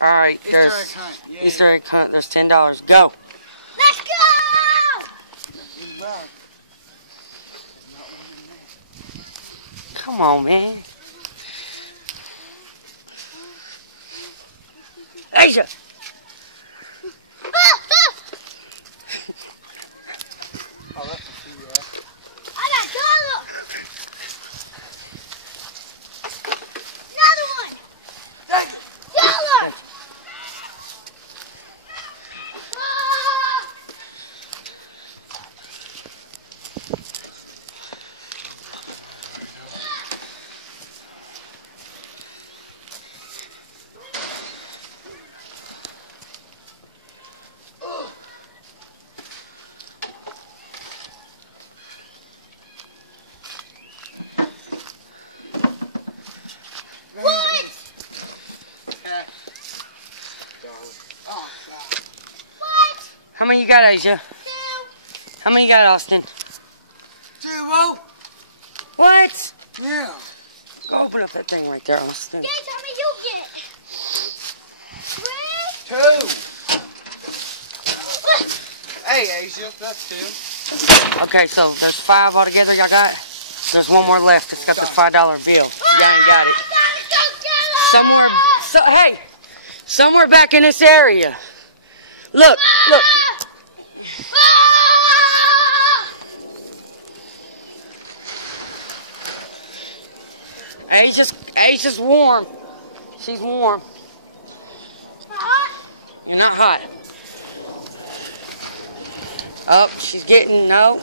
Alright, Easter egg hunt. Yeah. Easter egg hunt. There's $10. Go. Let's go! Come on, man. Asia! Oh, that's a CBS. I got color! Another one! Color! How many you got, Asia? 2. How many you got, Austin? 0. What? Yeah. Go open up that thing right there, Austin. Okay, tell me you get. 2. Hey, Asia, that's 2. Okay, so there's 5 altogether y'all got. There's one more left. It's got this $5 bill. Y'all ain't got it. Hey, somewhere back in this area. Look. Asia's warm. She's warm. You're not hot. Oh, she's getting, no.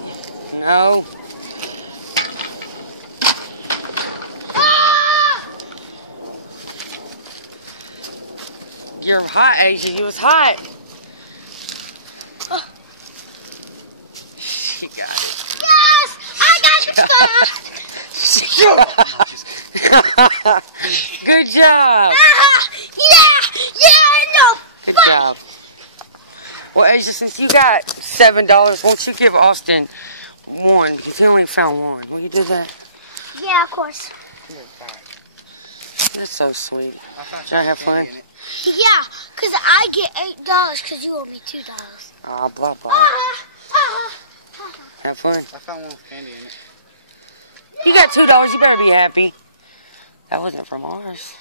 You're hot, Asia. You was hot. She got it. Yes! I got the stuff! Good job. No! Good job. Well, Asia, since you got $7, won't you give Austin 1? Because he only found 1. Will you do that? Yeah, of course. That's so sweet. Should I have fun? Yeah, because I get $8 because you owe me $2. Ah, blah, blah. Have fun. I found one with candy in it. You got $2. You better be happy. That wasn't from ours.